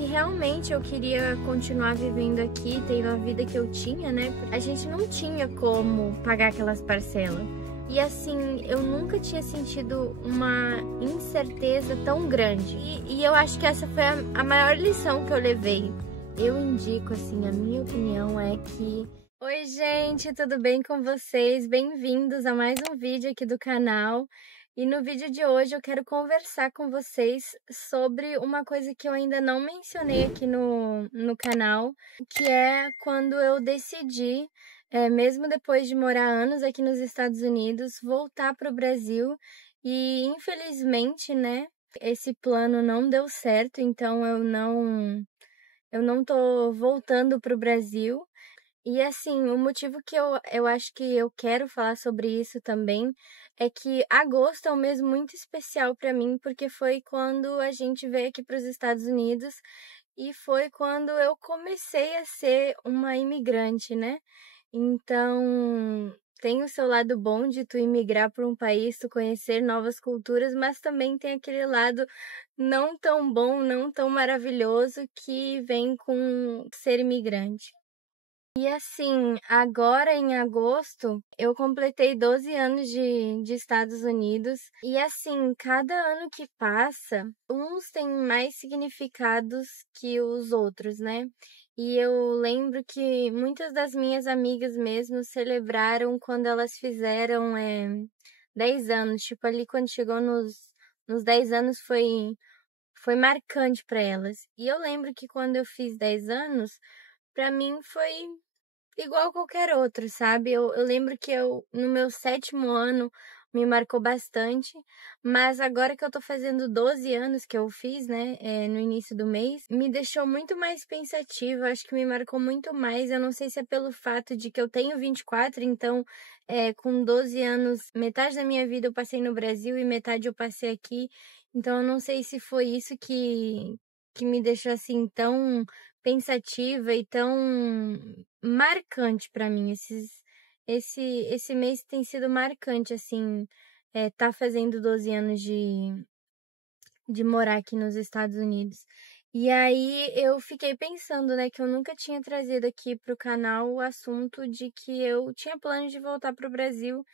se realmente eu queria continuar vivendo aqui, tendo a vida que eu tinha, né? A gente não tinha como pagar aquelas parcelas. E assim, eu nunca tinha sentido uma incerteza tão grande. E eu acho que essa foi a maior lição que eu levei. Eu indico, assim, a minha opinião é que... Oi, gente, tudo bem com vocês? Bem-vindos a mais um vídeo aqui do canal. E no vídeo de hoje eu quero conversar com vocês sobre uma coisa que eu ainda não mencionei aqui no canal, que é quando eu decidi, mesmo depois de morar anos aqui nos Estados Unidos, voltar para o Brasil. E infelizmente, né, esse plano não deu certo, então eu não tô voltando para o Brasil. E assim, o motivo que eu acho que eu quero falar sobre isso também é que agosto é um mês muito especial para mim, porque foi quando a gente veio aqui para os Estados Unidos e foi quando eu comecei a ser uma imigrante, né? Então, tem o seu lado bom de tu imigrar para um país, tu conhecer novas culturas, mas também tem aquele lado não tão bom, não tão maravilhoso que vem com ser imigrante. E assim, agora em agosto, eu completei 12 anos de Estados Unidos. E assim, cada ano que passa, uns têm mais significados que os outros, né? E eu lembro que muitas das minhas amigas mesmo celebraram quando elas fizeram 10 anos. Tipo, ali quando chegou nos 10 anos foi marcante para elas. E eu lembro que quando eu fiz 10 anos, para mim foi igual qualquer outro, sabe? Eu lembro que no meu 7º ano, me marcou bastante, mas agora que eu tô fazendo 12 anos que eu fiz, né, no início do mês, me deixou muito mais pensativa, acho que me marcou muito mais. Eu não sei se é pelo fato de que eu tenho 24, então, com 12 anos, metade da minha vida eu passei no Brasil e metade eu passei aqui, então eu não sei se foi isso que me deixou assim tão pensativa e tão marcante para mim. Esse mês tem sido marcante, assim, tá fazendo 12 anos de morar aqui nos Estados Unidos. E aí eu fiquei pensando, né, que eu nunca tinha trazido aqui pro canal o assunto de que eu tinha plano de voltar pro Brasil,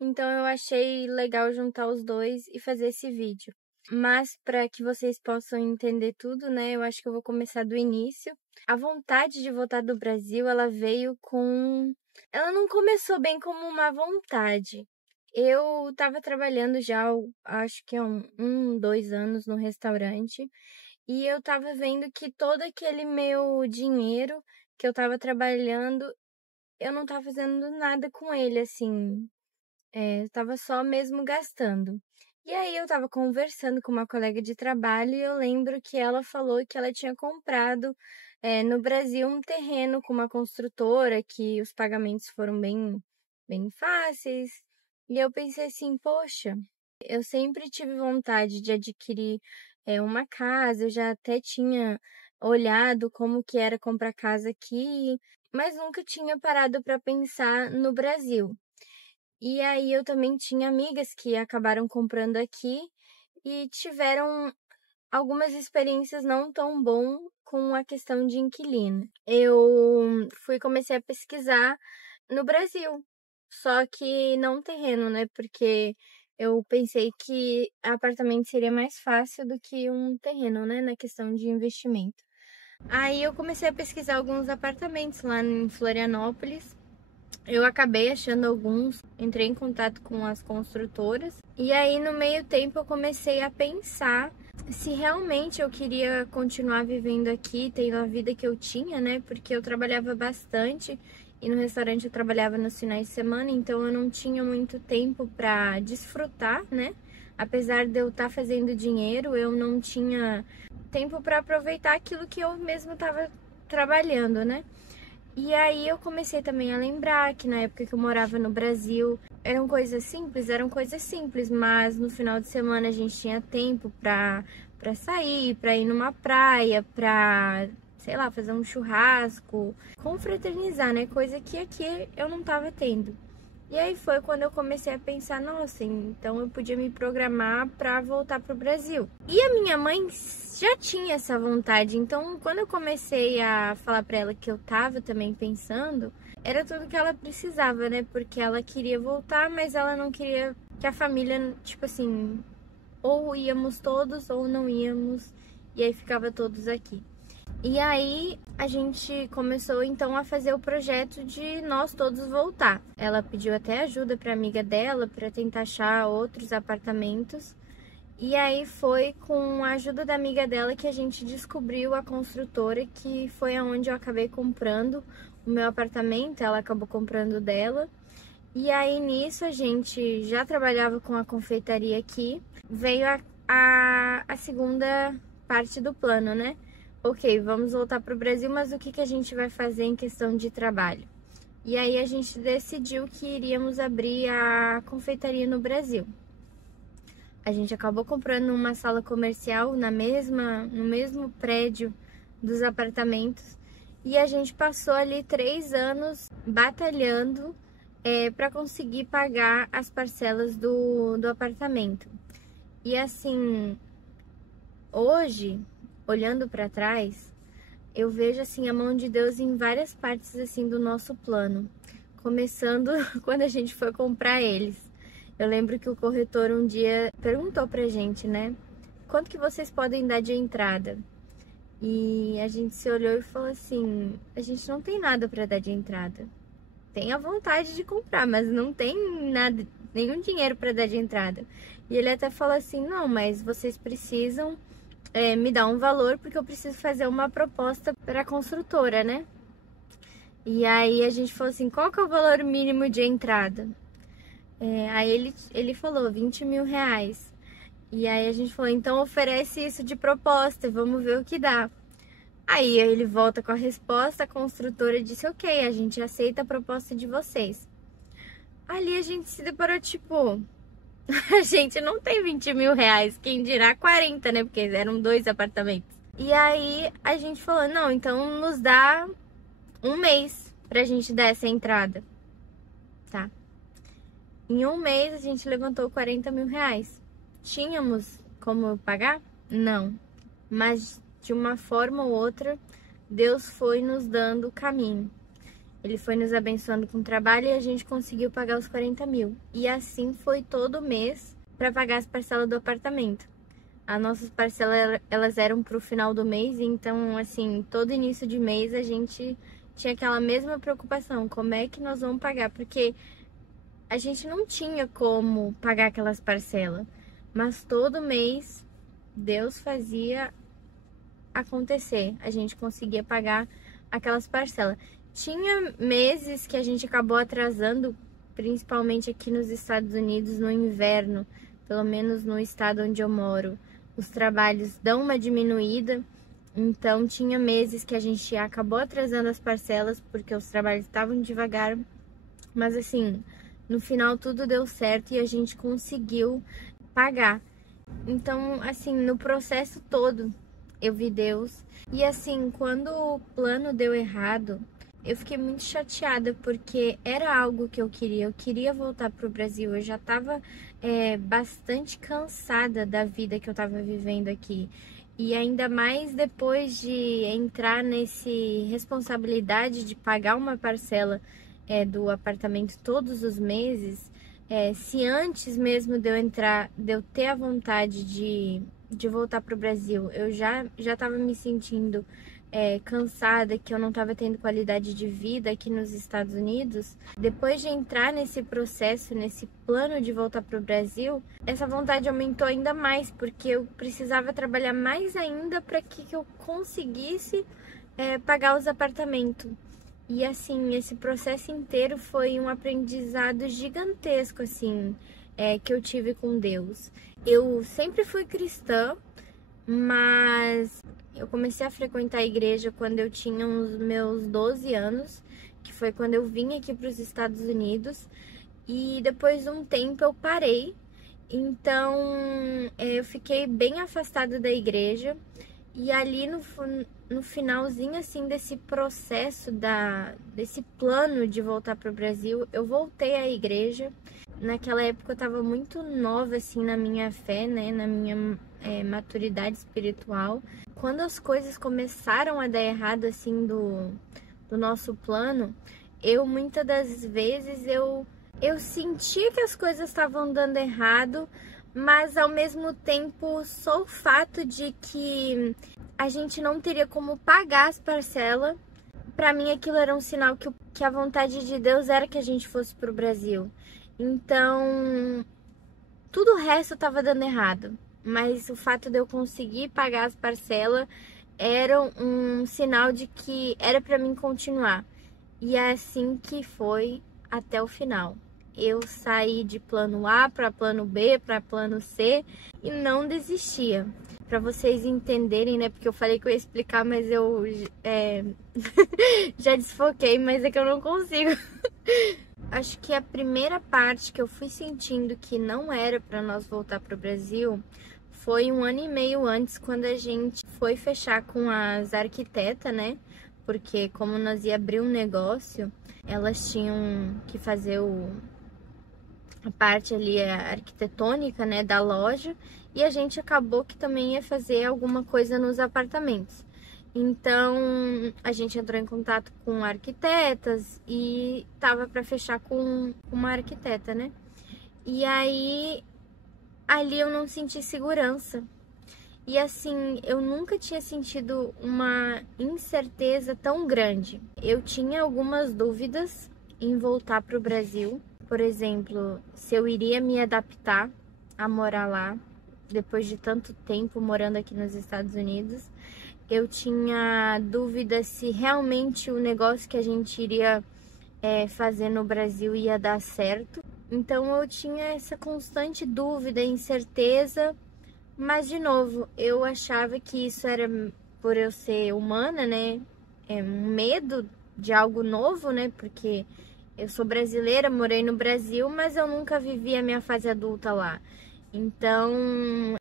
então eu achei legal juntar os dois e fazer esse vídeo. Mas para que vocês possam entender tudo, né, eu acho que eu vou começar do início. A vontade de voltar do Brasil, ela veio com... Ela não começou bem como uma vontade. Eu estava trabalhando já, acho que há 2 anos no restaurante, e eu estava vendo que todo aquele meu dinheiro que eu estava trabalhando, eu não estava fazendo nada com ele, assim, eu estava só mesmo gastando. E aí eu estava conversando com uma colega de trabalho e eu lembro que ela falou que ela tinha comprado no Brasil um terreno com uma construtora, que os pagamentos foram bem fáceis. E eu pensei assim, poxa, eu sempre tive vontade de adquirir uma casa, eu já até tinha olhado como que era comprar casa aqui, mas nunca tinha parado para pensar no Brasil. E aí eu também tinha amigas que acabaram comprando aqui e tiveram algumas experiências não tão bom com a questão de inquilino. Eu comecei a pesquisar no Brasil, só que não terreno, né? Porque eu pensei que apartamento seria mais fácil do que um terreno, né? Na questão de investimento. Aí eu comecei a pesquisar alguns apartamentos lá em Florianópolis. Eu acabei achando alguns, entrei em contato com as construtoras e aí no meio tempo eu comecei a pensar se realmente eu queria continuar vivendo aqui, tendo a vida que eu tinha, né? Porque eu trabalhava bastante e no restaurante eu trabalhava nos finais de semana, então eu não tinha muito tempo para desfrutar, né? Apesar de eu estar fazendo dinheiro, eu não tinha tempo para aproveitar aquilo que eu mesmo estava trabalhando, né? E aí eu comecei também a lembrar que na época que eu morava no Brasil eram coisas simples, mas no final de semana a gente tinha tempo pra sair, pra ir numa praia, pra, sei lá, fazer um churrasco, confraternizar, né? Coisa que aqui eu não tava tendo. E aí foi quando eu comecei a pensar, nossa, então eu podia me programar para voltar pro Brasil. E a minha mãe já tinha essa vontade, então quando eu comecei a falar para ela que eu tava também pensando, era tudo que ela precisava, né? Porque ela queria voltar, mas ela não queria que a família, tipo assim, ou íamos todos ou não íamos, e aí ficava todos aqui. E aí a gente começou então a fazer o projeto de nós todos voltar. Ela pediu até ajuda para amiga dela para tentar achar outros apartamentos. E aí foi com a ajuda da amiga dela que a gente descobriu a construtora, que foi aonde eu acabei comprando o meu apartamento. Ela acabou comprando dela. E aí nisso a gente já trabalhava com a confeitaria aqui. Veio a segunda parte do plano, né? Ok, vamos voltar para o Brasil, mas o que a gente vai fazer em questão de trabalho? E aí a gente decidiu que iríamos abrir a confeitaria no Brasil. A gente acabou comprando uma sala comercial no mesmo prédio dos apartamentos, e a gente passou ali 3 anos batalhando para conseguir pagar as parcelas do apartamento. E assim, hoje, olhando para trás, eu vejo assim a mão de Deus em várias partes assim do nosso plano, começando quando a gente foi comprar eles. Eu lembro que o corretor um dia perguntou pra gente, né? Quanto que vocês podem dar de entrada? E a gente se olhou e falou assim, a gente não tem nada para dar de entrada. Tem a vontade de comprar, mas não tem nada, nenhum dinheiro para dar de entrada. E ele até falou assim, não, mas vocês precisam me dar um valor, porque eu preciso fazer uma proposta para a construtora, né? E aí a gente falou assim, qual que é o valor mínimo de entrada? Aí ele falou 20 mil reais. E aí a gente falou, então oferece isso de proposta, vamos ver o que dá. Aí ele volta com a resposta, a construtora disse, ok, a gente aceita a proposta de vocês. Ali a gente se deparou, tipo, a gente não tem 20 mil reais, quem dirá 40, né? Porque eram 2 apartamentos. E aí a gente falou, não, então nos dá 1 mês pra gente dar essa entrada. Tá. Em 1 mês a gente levantou 40 mil reais. Tínhamos como pagar? Não. Mas de uma forma ou outra, Deus foi nos dando o caminho. Ele foi nos abençoando com o trabalho e a gente conseguiu pagar os 40 mil. E assim foi todo mês para pagar as parcelas do apartamento. As nossas parcelas, elas eram para o final do mês, então assim, todo início de mês a gente tinha aquela mesma preocupação. Como é que nós vamos pagar? Porque a gente não tinha como pagar aquelas parcelas. Mas todo mês Deus fazia acontecer. A gente conseguia pagar aquelas parcelas. Tinha meses que a gente acabou atrasando, principalmente aqui nos Estados Unidos, no inverno, pelo menos no estado onde eu moro. Os trabalhos dão uma diminuída, então tinha meses que a gente acabou atrasando as parcelas porque os trabalhos estavam devagar. Mas assim, no final tudo deu certo e a gente conseguiu pagar. Então, assim, no processo todo eu vi Deus. E assim, quando o plano deu errado, eu fiquei muito chateada, porque era algo que eu queria voltar pro Brasil. Eu já tava bastante cansada da vida que eu tava vivendo aqui. E ainda mais depois de entrar nesse responsabilidade de pagar uma parcela do apartamento todos os meses. Se antes mesmo de eu ter a vontade de voltar pro Brasil, eu já tava me sentindo cansada, que eu não estava tendo qualidade de vida aqui nos Estados Unidos. Depois de entrar nesse processo, nesse plano de voltar para o Brasil, essa vontade aumentou ainda mais, porque eu precisava trabalhar mais ainda para que eu conseguisse pagar os apartamentos. E assim, esse processo inteiro foi um aprendizado gigantesco, assim, que eu tive com Deus. Eu sempre fui cristã, mas eu comecei a frequentar a igreja quando eu tinha uns meus 12 anos, que foi quando eu vim aqui para os Estados Unidos, e depois de um tempo eu parei, então eu fiquei bem afastada da igreja, E ali no finalzinho, assim, desse processo, desse plano de voltar para o Brasil, eu voltei à igreja. Naquela época eu estava muito nova, assim, na minha fé, né? Na minha maturidade espiritual. Quando as coisas começaram a dar errado, assim, do nosso plano, muitas das vezes, eu sentia que as coisas estavam dando errado, mas ao mesmo tempo só o fato de que a gente não teria como pagar as parcelas, para mim aquilo era um sinal que a vontade de Deus era que a gente fosse pro Brasil. Então, tudo o resto estava dando errado, mas o fato de eu conseguir pagar as parcelas era um sinal de que era para mim continuar. E é assim que foi até o final. Eu saí de plano A para plano B, para plano C e não desistia. Para vocês entenderem, né? Porque eu falei que eu ia explicar, mas eu já desfoquei, mas é que eu não consigo. Acho que a primeira parte que eu fui sentindo que não era para nós voltar para o Brasil foi 1 ano e meio antes, quando a gente foi fechar com as arquitetas, né? Porque como nós ia abrir um negócio, elas tinham que fazer a parte ali arquitetônica, né, da loja, e a gente acabou que também ia fazer alguma coisa nos apartamentos. Então, a gente entrou em contato com arquitetas e tava para fechar com uma arquiteta, né? E aí, ali eu não senti segurança. E assim, eu nunca tinha sentido uma incerteza tão grande. Eu tinha algumas dúvidas em voltar para o Brasil. Por exemplo, se eu iria me adaptar a morar lá, depois de tanto tempo morando aqui nos Estados Unidos. Eu tinha dúvida se realmente o negócio que a gente iria fazer no Brasil ia dar certo. Então eu tinha essa constante dúvida, incerteza. Mas, de novo, eu achava que isso era por eu ser humana, né? Um medo de algo novo, né? Porque eu sou brasileira, morei no Brasil, mas eu nunca vivi a minha fase adulta lá. Então,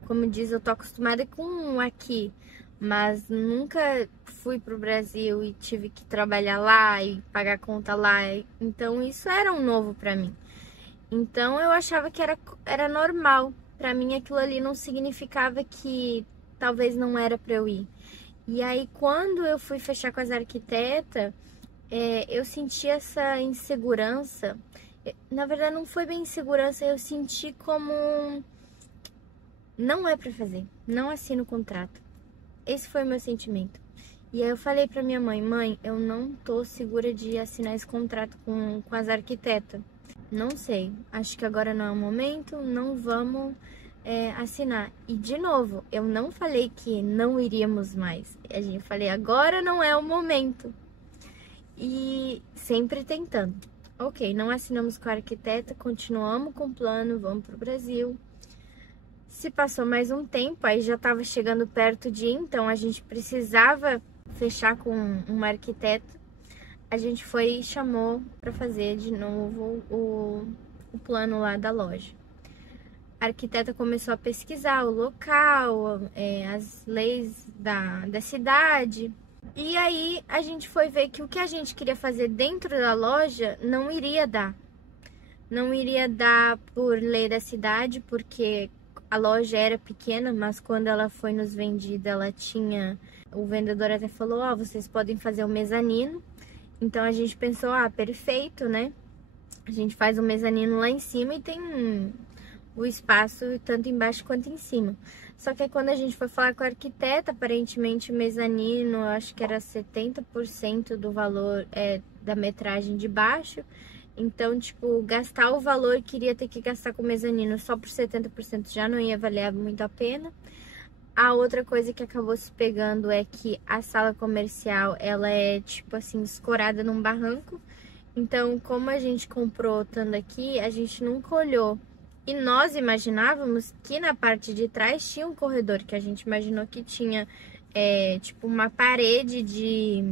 como diz, eu tô acostumada com aqui, mas nunca fui pro Brasil e tive que trabalhar lá e pagar conta lá. Então, isso era um novo pra mim. Então, eu achava que era normal. Pra mim, aquilo ali não significava que talvez não era pra eu ir. E aí, quando eu fui fechar com as arquitetas, eu senti essa insegurança. Na verdade, não foi bem insegurança, eu senti como não é pra fazer, não assino o contrato. Esse foi o meu sentimento. E aí eu falei pra minha mãe, mãe, eu não tô segura de assinar esse contrato com as arquitetas. Não sei, acho que agora não é o momento, não vamos assinar. E de novo, eu não falei que não iríamos mais. Eu falei, agora não é o momento. E sempre tentando. Ok, não assinamos com a arquiteta, continuamos com o plano, vamos pro Brasil. Se passou mais um tempo, aí já estava chegando perto de ir, então a gente precisava fechar com uma arquiteta. A gente foi e chamou para fazer de novo o plano lá da loja. A arquiteta começou a pesquisar o local, as leis da cidade. E aí a gente foi ver que o que a gente queria fazer dentro da loja não iria dar. Não iria dar por lei da cidade, porque a loja era pequena, mas quando ela foi nos vendida, ela tinha... O vendedor até falou, ó, vocês podem fazer o mezanino. Então a gente pensou, perfeito, né? A gente faz o mezanino lá em cima e tem o espaço tanto embaixo quanto em cima. Só que aí, quando a gente foi falar com a arquiteta, aparentemente o mezanino, eu acho que era 70% do valor da metragem de baixo. Então, tipo, gastar o valor que iria ter que gastar com o mezanino só por 70% já não ia valer muito a pena. A outra coisa que acabou se pegando é que a sala comercial, ela é, tipo assim, escorada num barranco. Então, como a gente comprou estando aqui, a gente nunca olhou. E nós imaginávamos que na parte de trás tinha um corredor, que a gente imaginou que tinha, tipo, uma parede de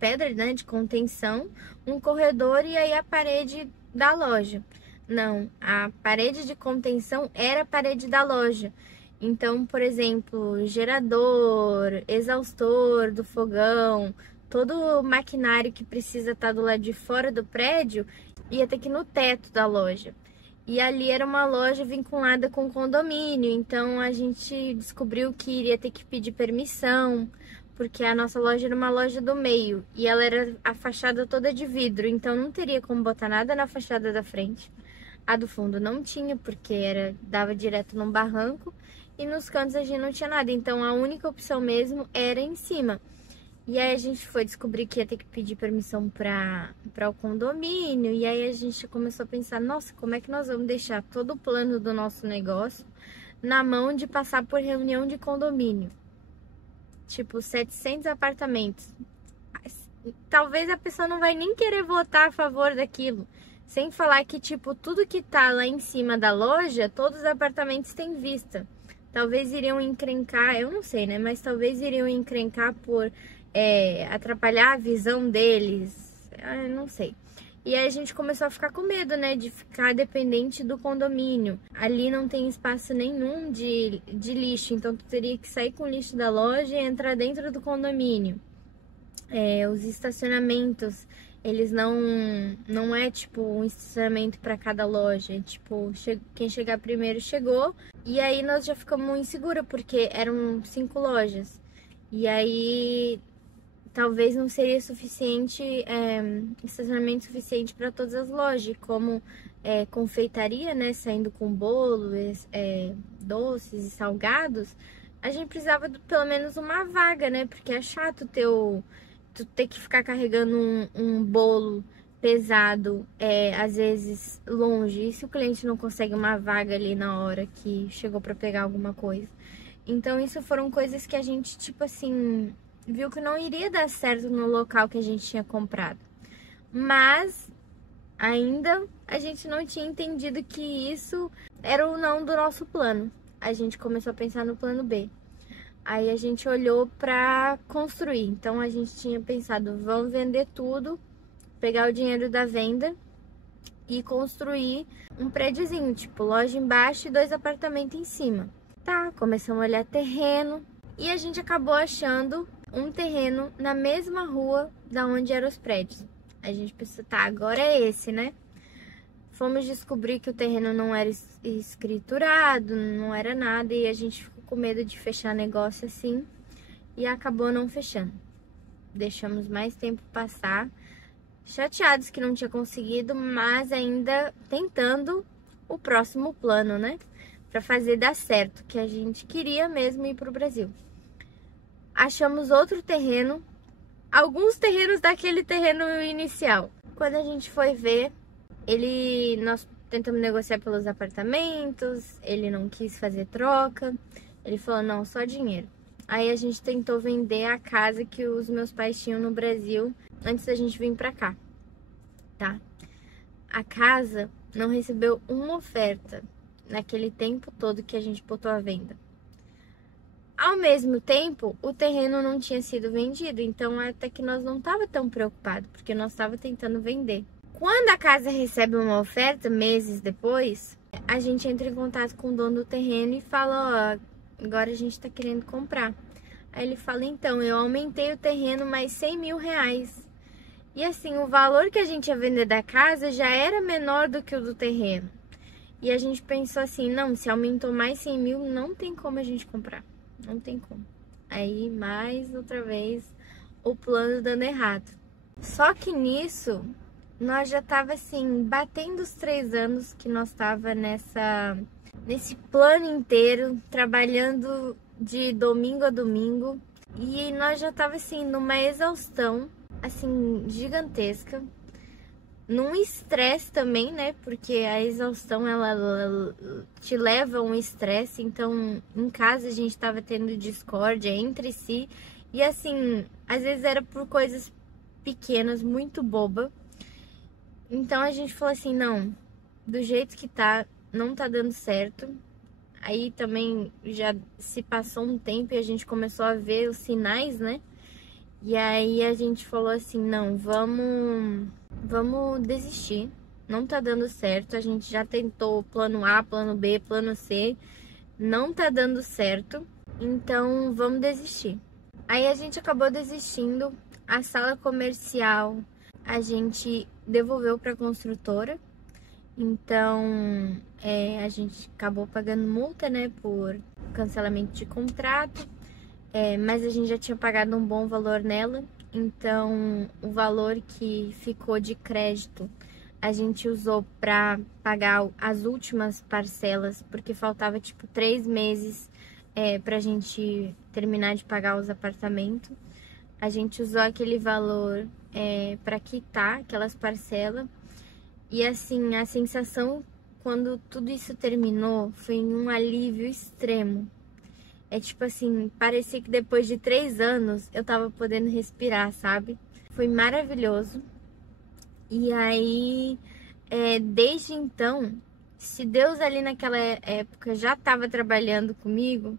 pedra, né, de contenção, um corredor e aí a parede da loja. Não, a parede de contenção era a parede da loja. Então, por exemplo, gerador, exaustor do fogão, todo o maquinário que precisa estar do lado de fora do prédio ia ter que ir no teto da loja. E ali era uma loja vinculada com o condomínio, então a gente descobriu que iria ter que pedir permissão, porque a nossa loja era uma loja do meio e ela era a fachada toda de vidro, então não teria como botar nada na fachada da frente. A do fundo não tinha, porque dava direto num barranco, e nos cantos a gente não tinha nada, então a única opção mesmo era em cima. E aí a gente foi descobrir que ia ter que pedir permissão para o condomínio, e aí a gente começou a pensar, nossa, como é que nós vamos deixar todo o plano do nosso negócio na mão de passar por reunião de condomínio? Tipo, 700 apartamentos. Talvez a pessoa não vai nem querer votar a favor daquilo. Sem falar que, tipo, tudo que tá lá em cima da loja, todos os apartamentos têm vista. Talvez iriam encrencar, eu não sei, né? Mas talvez iriam encrencar por atrapalhar a visão deles. Não sei. E aí a gente começou a ficar com medo, né? De ficar dependente do condomínio. Ali não tem espaço nenhum de lixo. Então tu teria que sair com o lixo da loja e entrar dentro do condomínio. Os estacionamentos, eles não é tipo um estacionamento para cada loja, é tipo, quem chegar primeiro chegou. E aí nós já ficamos insegura, porque eram 5 lojas. E aí talvez não seria suficiente, estacionamento suficiente para todas as lojas, como confeitaria, né, saindo com bolo, doces e salgados. A gente precisava de pelo menos uma vaga, né, porque é chato tu ter que ficar carregando um bolo pesado, às vezes longe. E se o cliente não consegue uma vaga ali na hora que chegou para pegar alguma coisa? Então isso foram coisas que a gente, tipo assim, viu que não iria dar certo no local que a gente tinha comprado. Mas ainda a gente não tinha entendido que isso era o não do nosso plano. A gente começou a pensar no plano B. Aí a gente olhou para construir. Então a gente tinha pensado, vamos vender tudo, pegar o dinheiro da venda e construir um prédiozinho, tipo loja embaixo e 2 apartamentos em cima. Tá, começamos a olhar terreno e a gente acabou achando um terreno na mesma rua da onde eram os prédios. A gente pensou, tá, agora é esse, né? Fomos descobrir que o terreno não era escriturado, não era nada, e a gente ficou com medo de fechar negócio assim e acabou não fechando. Deixamos mais tempo passar, chateados que não tinha conseguido, mas ainda tentando o próximo plano, né? Pra fazer dar certo, que a gente queria mesmo ir pro Brasil. Achamos outro terreno, alguns terrenos daquele terreno inicial. Quando a gente foi ver, nós tentamos negociar pelos apartamentos, ele não quis fazer troca, ele falou, não, só dinheiro. Aí a gente tentou vender a casa que os meus pais tinham no Brasil antes da gente vir pra cá, tá? A casa não recebeu uma oferta naquele tempo todo que a gente botou à venda. Ao mesmo tempo, o terreno não tinha sido vendido, então até que nós não tava tão preocupados, porque nós tava tentando vender. Quando a casa recebe uma oferta, meses depois, a gente entra em contato com o dono do terreno e fala, ó, agora a gente tá querendo comprar. Aí ele fala, então, eu aumentei o terreno mais 100 mil reais. E assim, o valor que a gente ia vender da casa já era menor do que o do terreno. E a gente pensou assim, não, se aumentou mais 100 mil, não tem como a gente comprar. Não tem como. Aí, mais outra vez, o plano dando errado. Só que nisso, nós já tava assim, batendo os 3 anos que nós tava nesse plano inteiro, trabalhando de domingo a domingo. E nós já tava assim, numa exaustão, assim, gigantesca. Num estresse também, né? Porque a exaustão, ela te leva a um estresse. Então, em casa a gente tava tendo discórdia entre si. E assim, às vezes era por coisas pequenas, muito boba. Então a gente falou assim, não, do jeito que tá, não tá dando certo. Aí também já se passou um tempo e a gente começou a ver os sinais, né? E aí a gente falou assim, não, vamos desistir. Não tá dando certo. A gente já tentou plano A, plano B, plano C. não tá dando certo, então vamos desistir. Aí a gente acabou desistindo. A sala comercial a gente devolveu para a construtora, então a gente acabou pagando multa, né, por cancelamento de contrato, mas a gente já tinha pagado um bom valor nela, então o valor que ficou de crédito a gente usou para pagar as últimas parcelas, porque faltava tipo 3 meses pra gente terminar de pagar os apartamentos. A gente usou aquele valor para quitar aquelas parcelas. E assim, a sensação quando tudo isso terminou foi um alívio extremo. É tipo assim, parecia que depois de 3 anos eu tava podendo respirar, sabe? Foi maravilhoso. E aí, desde então, se Deus ali naquela época já estava trabalhando comigo,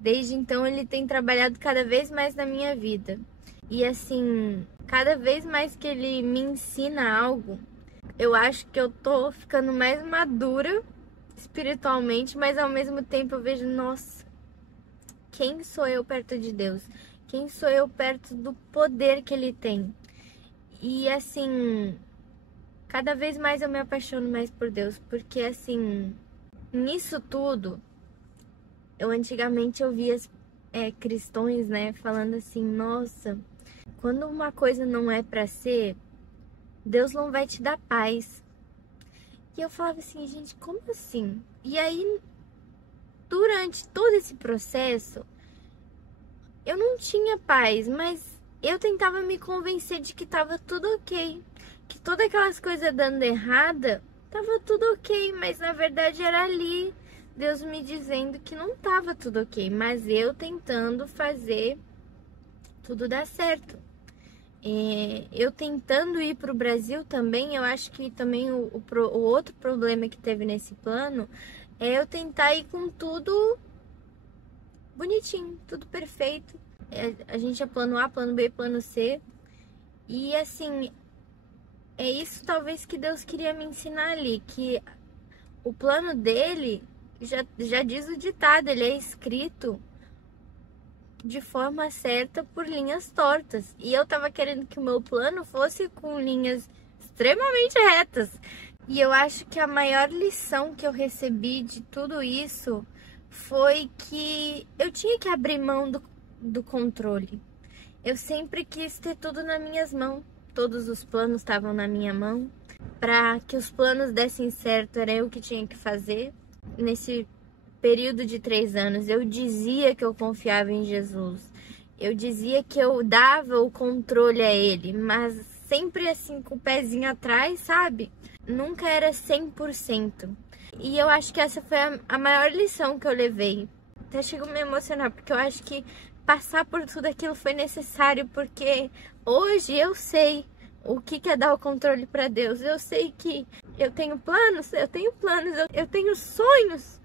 desde então ele tem trabalhado cada vez mais na minha vida. E assim, cada vez mais que ele me ensina algo, eu acho que eu tô ficando mais madura espiritualmente, mas ao mesmo tempo eu vejo, nossa, quem sou eu perto de Deus? Quem sou eu perto do poder que ele tem? E assim, cada vez mais eu me apaixono mais por Deus, porque assim, nisso tudo, eu antigamente ouvia cristãos, né, falando assim, nossa, quando uma coisa não é pra ser, Deus não vai te dar paz. E eu falava assim, gente, como assim? E aí, durante todo esse processo, eu não tinha paz, mas eu tentava me convencer de que tava tudo ok. Que todas aquelas coisas dando errada, tava tudo ok, mas na verdade era ali Deus me dizendo que não tava tudo ok, mas eu tentando fazer tudo dar certo. Eu tentando ir para o Brasil também, eu acho que também o outro problema que teve nesse plano é eu tentar ir com tudo bonitinho, tudo perfeito. A gente é plano A, plano B, plano C. E assim, é isso talvez que Deus queria me ensinar ali, que o plano dele, já diz o ditado, ele é escrito de forma certa por linhas tortas. E eu tava querendo que o meu plano fosse com linhas extremamente retas. E eu acho que a maior lição que eu recebi de tudo isso foi que eu tinha que abrir mão do controle. Eu sempre quis ter tudo nas minhas mãos. Todos os planos estavam na minha mão. Para que os planos dessem certo, era eu que tinha que fazer. Nesse período de 3 anos, eu dizia que eu confiava em Jesus. Eu dizia que eu dava o controle a Ele, mas sempre assim, com o pezinho atrás, sabe? Nunca era 100%. E eu acho que essa foi a maior lição que eu levei. Até chego a me emocionar, porque eu acho que passar por tudo aquilo foi necessário, porque hoje eu sei o que é dar o controle para Deus. Eu sei que eu tenho planos, eu tenho sonhos.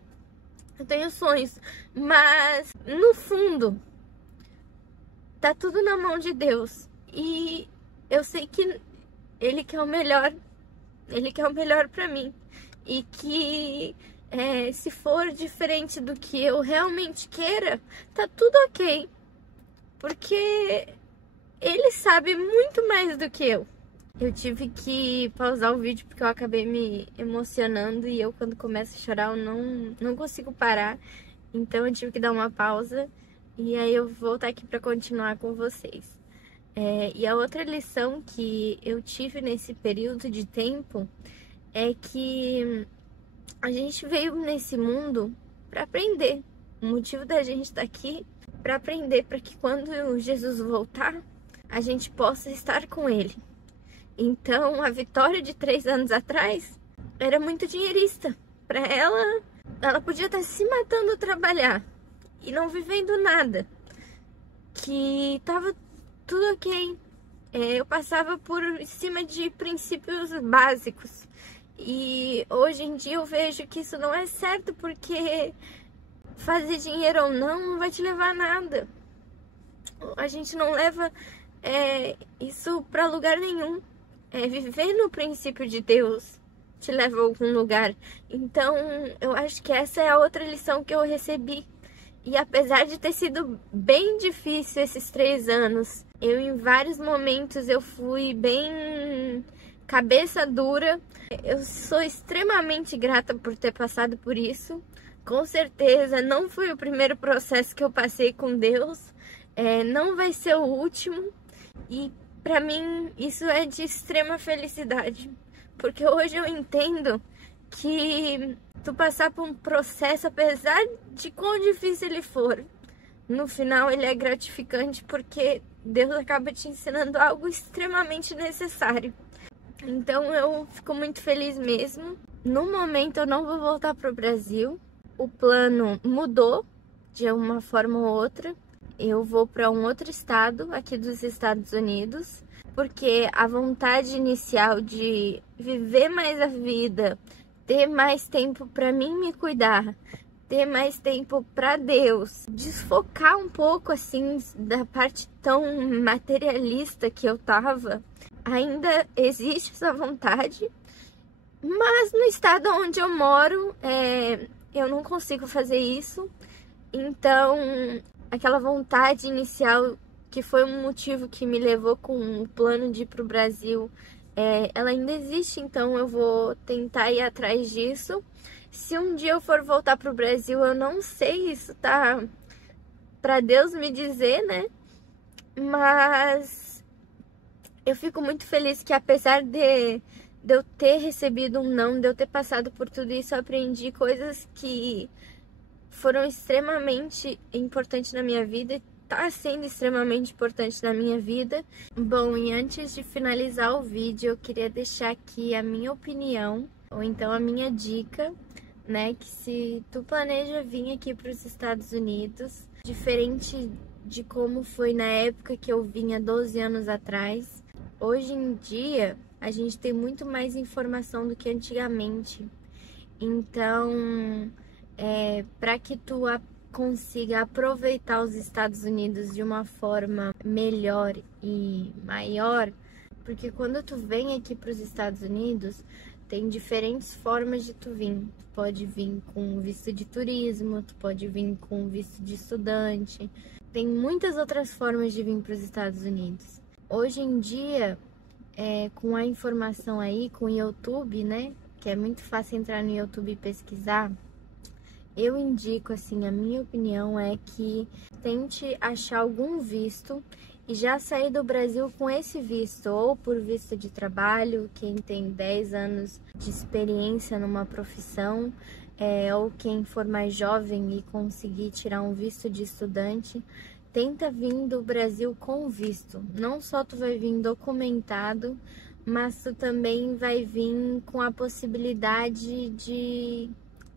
Eu tenho sonhos, mas no fundo tá tudo na mão de Deus. E eu sei que Ele quer o melhor. Ele quer o melhor pra mim. E que se for diferente do que eu realmente queira, tá tudo ok. Porque Ele sabe muito mais do que eu. Eu tive que pausar o vídeo porque eu acabei me emocionando e eu, quando começo a chorar, eu não consigo parar. Então eu tive que dar uma pausa e aí eu vou estar aqui para continuar com vocês. E a outra lição que eu tive nesse período de tempo é que a gente veio nesse mundo para aprender. O motivo da gente estar aqui é para aprender, para que quando Jesus voltar, a gente possa estar com Ele. Então, a Vitória de 3 anos atrás era muito dinheirista. Para ela podia estar se matando a trabalhar e não vivendo nada. Que tava tudo ok. Eu passava por cima de princípios básicos. E hoje em dia eu vejo que isso não é certo, porque fazer dinheiro ou não vai te levar a nada. A gente não leva isso para lugar nenhum. Viver no princípio de Deus, te leva a algum lugar. Então, eu acho que essa é a outra lição que eu recebi. E apesar de ter sido bem difícil esses 3 anos, eu em vários momentos eu fui bem cabeça dura. Eu sou extremamente grata por ter passado por isso. Com certeza não foi o primeiro processo que eu passei com Deus, não vai ser o último. E pra mim isso é de extrema felicidade, porque hoje eu entendo que tu passar por um processo, apesar de quão difícil ele for, no final ele é gratificante, porque Deus acaba te ensinando algo extremamente necessário. Então eu fico muito feliz mesmo. No momento eu não vou voltar pro Brasil. O plano mudou de uma forma ou outra. Eu vou para um outro estado aqui dos Estados Unidos, porque a vontade inicial de viver mais a vida, ter mais tempo para mim me cuidar, ter mais tempo para Deus, desfocar um pouco assim da parte tão materialista que eu tava. Ainda existe essa vontade, mas no estado onde eu moro, eu não consigo fazer isso. Então, aquela vontade inicial, que foi um motivo que me levou com o plano de ir pro Brasil, ela ainda existe. Então eu vou tentar ir atrás disso. Se um dia eu for voltar pro Brasil, eu não sei, isso tá pra Deus me dizer, né? Mas eu fico muito feliz que, apesar de eu ter recebido um não, de eu ter passado por tudo isso, eu aprendi coisas que foram extremamente importantes na minha vida, tá sendo extremamente importante na minha vida. Bom, e antes de finalizar o vídeo, eu queria deixar aqui a minha opinião, ou então a minha dica, né, que se tu planeja vir aqui para os Estados Unidos, diferente de como foi na época que eu vinha 12 anos atrás, hoje em dia a gente tem muito mais informação do que antigamente. Então, para que tu consiga aproveitar os Estados Unidos de uma forma melhor e maior, porque quando tu vem aqui para os Estados Unidos, tem diferentes formas de tu vir. Tu pode vir com visto de turismo, tu pode vir com visto de estudante. Tem muitas outras formas de vir para os Estados Unidos. Hoje em dia, com a informação aí, com o YouTube, né, que é muito fácil entrar no YouTube e pesquisar, eu indico, assim, a minha opinião é que tente achar algum visto e já sair do Brasil com esse visto, ou por visto de trabalho, quem tem 10 anos de experiência numa profissão, ou quem for mais jovem e conseguir tirar um visto de estudante, tenta vir do Brasil com visto. Não só tu vai vir documentado, mas tu também vai vir com a possibilidade de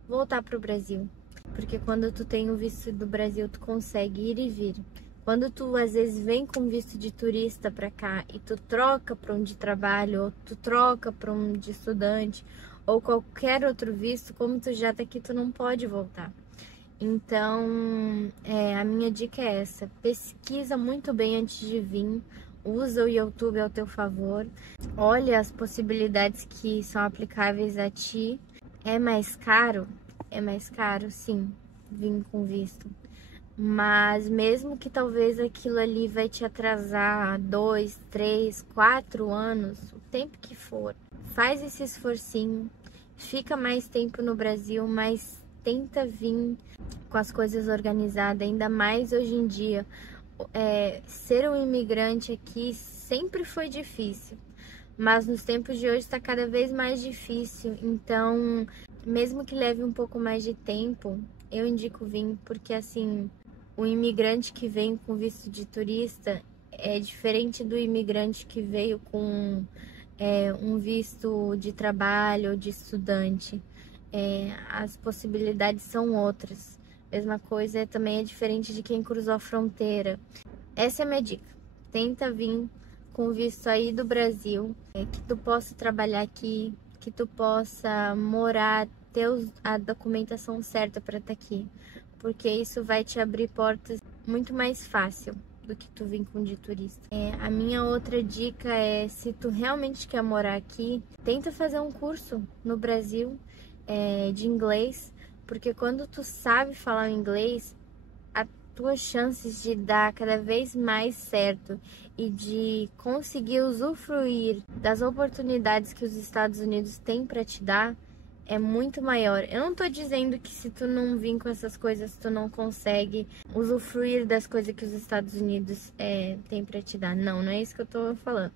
voltar para o Brasil, porque quando tu tem o visto do Brasil, tu consegue ir e vir. Quando tu às vezes vem com visto de turista para cá e tu troca para um de trabalho, ou tu troca para um de estudante, ou qualquer outro visto, como tu já tá aqui, tu não pode voltar. Então, a minha dica é essa: pesquisa muito bem antes de vir, usa o YouTube ao teu favor, olha as possibilidades que são aplicáveis a ti. É mais caro? É mais caro, sim, vir com visto. Mas mesmo que talvez aquilo ali vai te atrasar 2, 3, 4 anos, o tempo que for, faz esse esforcinho, fica mais tempo no Brasil, mas tenta vir com as coisas organizadas, ainda mais hoje em dia. Ser um imigrante aqui sempre foi difícil, mas nos tempos de hoje está cada vez mais difícil. Então, mesmo que leve um pouco mais de tempo, eu indico vir, porque assim, o imigrante que vem com visto de turista é diferente do imigrante que veio com um visto de trabalho ou de estudante. As possibilidades são outras. Mesma coisa também é diferente de quem cruzou a fronteira. Essa é a minha dica. Tenta vir com visto aí do Brasil, que tu possa trabalhar aqui, que tu possa morar, ter a documentação certa para estar aqui, porque isso vai te abrir portas muito mais fácil. do que tu vir com de turista. A minha outra dica é, se tu realmente quer morar aqui, tenta fazer um curso no Brasil de inglês, porque quando tu sabe falar inglês, as tuas chances de dar cada vez mais certo e de conseguir usufruir das oportunidades que os Estados Unidos têm para te dar é muito maior. Eu não tô dizendo que se tu não vir com essas coisas, tu não consegue usufruir das coisas que os Estados Unidos têm pra te dar. Não, não é isso que eu tô falando.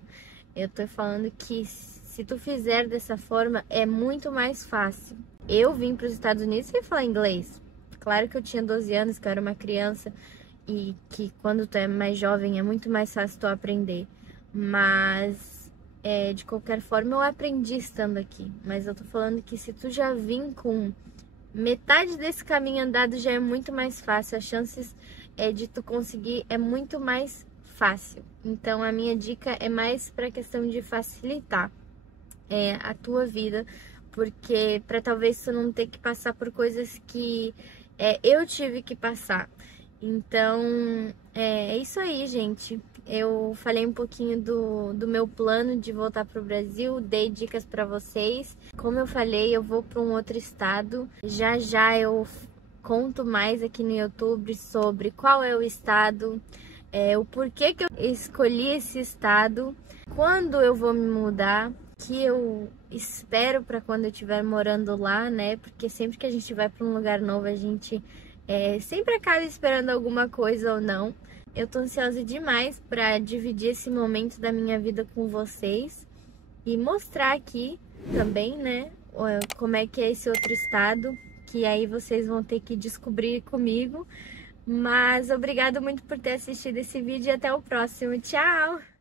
Eu tô falando que se tu fizer dessa forma, é muito mais fácil. Eu vim pros Estados Unidos sem falar inglês. Claro que eu tinha 12 anos, que eu era uma criança, e que quando tu é mais jovem é muito mais fácil tu aprender. Mas de qualquer forma, eu aprendi estando aqui. Mas eu tô falando que se tu já vir com metade desse caminho andado, já é muito mais fácil. As chances de tu conseguir é muito mais fácil. Então, a minha dica é mais pra questão de facilitar a tua vida. Porque pra talvez tu não ter que passar por coisas que eu tive que passar. Então, é isso aí, gente. Eu falei um pouquinho do meu plano de voltar pro Brasil, dei dicas para vocês. Como eu falei, eu vou para um outro estado. Já já eu conto mais aqui no YouTube sobre qual é o estado, o porquê que eu escolhi esse estado, quando eu vou me mudar, que eu espero para quando eu estiver morando lá, né? Porque sempre que a gente vai para um lugar novo, a gente sempre acaba esperando alguma coisa ou não. Eu tô ansiosa demais para dividir esse momento da minha vida com vocês e mostrar aqui também, né, como é que é esse outro estado, que aí vocês vão ter que descobrir comigo. Mas obrigado muito por ter assistido esse vídeo e até o próximo. Tchau!